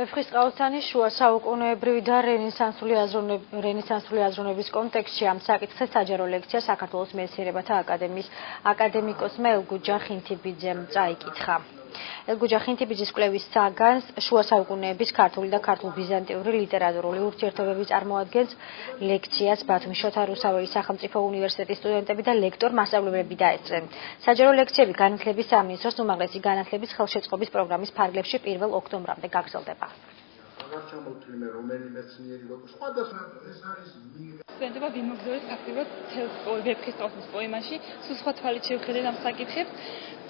ვეფხისტყაოსანის შუა საუკუნეებრივი და რენესანსული აზროვნების კონტექსტში ამ საკითხზე საჯარო ლექცია საქართველოს მეცნიერებათა აკადემიის აკადემიკოსმა ელგუჯა ხინთიბიძემ წაიკითხა. ელგუჯა ხინთიბიძის კვლევის საგანს შუა საუკუნეების ქართული და ქართულ-ბიზანტიური ლიტერატურული ურთიერთობები წარმოადგენს. ლექციას ბათუმის შოთა რუსთაველის სახელმწიფო უნივერსიტეტის სტუდენტები და ლექტორ-მასწავლებლები დაესწრნენ. საჯარო ლექციები განათლების სამინისტროს უმაღლესი განათლების ხელშეწყობის პროგრამის ფარგლებში 1 ოქტომბრამდე გაგრძელდება. სტუდენტებმა ვიმოგზაურეთ ფაქტობრივად მთელს ვეფხისტყაოსნის პოემაში, სულ სხვა თვალით შევხედეთ ამ საკითხებს.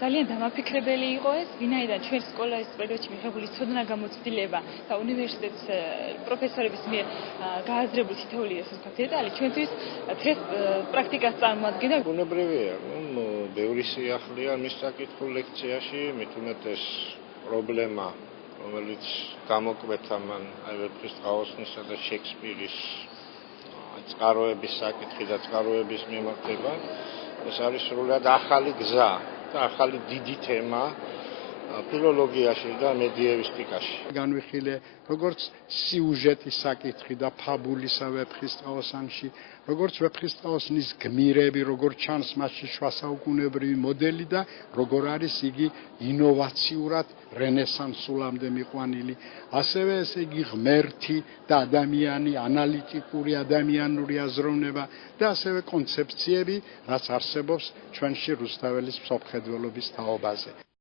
ძალიან დამაფიქრებელი იყო ეს, ვინაიდან ჩვენ სკოლაში პერიოდში მიღებული ცოდნა გამოცდილება და უნივერსიტეტის პროფესორების მიერ გააზრებული თითოეული დეტალი ჩვენთვის დღეს პრაქტიკას წარმოადგენდა. ბუნებრივია, ბევრი სიახლეა მის საკითხულ ლექციაში, მით უმეტეს პრობლემა, რომელიც გამოკვეთა მან ვეფხისტყაოსნისა და შექსპირის წყაროების საკითხი და წყაროების მიმართება, ეს არის სრულად ახალი გზა და ახალი დიდი თემა ფილოლოგიაში და მედიევისტიკაში. განვიხილე როგორც სიუჟეტის საკითხი და ფაბულისა ვეფხისტყაოსანში, როგორც ვეფხისტყაოსნის გმირები, როგორც ჩანს მასში შუა საუკუნეებრივი მოდელი და როგორ არის იგი ინოვაციურად რენესანსულამდე მიყვანილი. ასევე ესე იგი ღმერთი და ადამიანი, ანალიტიკური ადამიანური აზროვნება და ასევე კონცეფციები, რაც არსებობს ჩვენში რუსთაველის მსოფლმხედველობის თაობაზე.